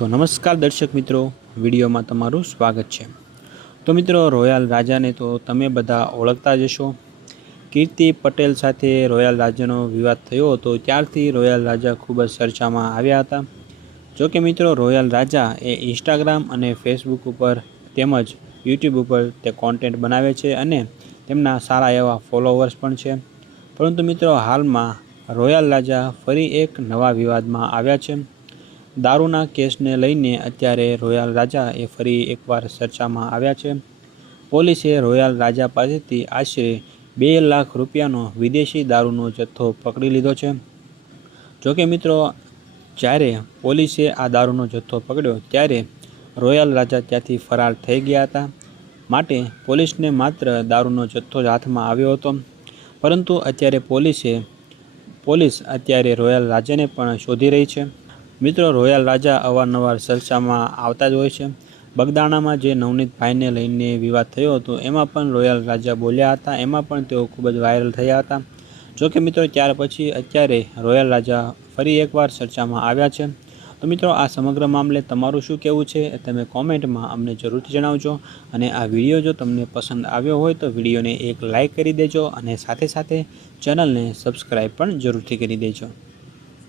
तो नमस्कार दर्शक मित्रों, विडियो में तमारुं स्वागत है। तो मित्रों, रोयल राजा ने तो तमे बधा ओळखता ज हशो। कीर्ति पटेल साथे रोयल राजानो विवाद थयो हतो त्यारथी रोयल राजा खूब ज चर्चामां आव्या हता। जो कि मित्रों, रोयल राजा ए इंस्टाग्राम और फेसबुक पर तेमज यूट्यूब पर ते कॉन्टेंट बनावे छे अने तेमना सारा एवा फॉलोवर्स पण छे। परंतु मित्रों, हाल में रोयल राजा फरी एक नवा विवाद में आव्या छे। दारूना केसने लईने अत्यारे रोयल राजा ए फरी एकवार चर्चामां आव्या छे। पोलीसे रोयल राजा पासेथी आशरे 2 लाख रूपियानो विदेशी दारूनो जत्थो पकड़ी लीधो छे। जो कि मित्रों, ज्यारे पोलीसे आ दारूनो जत्थो पकड्यो त्यारे रोयल राजा त्यांथी फरार थई गया हता। माटे पोलीसने मात्र दारूनो जत्थो ज हाथमां आव्यो हतो। परंतु अत्यारे पोलीस अत्यारे रोयल राजाने पण शोधी रही छे। मित्रों, रोयल राजा अवारनवार चर्चामां आवता ज होय छे। बगदाणामां जे नवनीत भाईने लईने विवाद थयो हतो एमां पण रोयल राजा बोल्या हता, एमां पण तेओ खूब ज वायरल थया हता। जो कि मित्रों, त्यार पछी अत्यारे रोयल राजा फरी एकवार चर्चामां आव्या छे। तो मित्रों, आ समग्र मामले तमारुं शुं कहेवुं छे ए तमे कॉमेंटमां अमने जरूरथी जणावजो। अने आ विडियो जो तमने पसंद आव्यो होय तो विडियोने एक लाइक करी देजो अने साथे साथे चेनलने सब्सक्राइब पण जरूरथी करी देजो।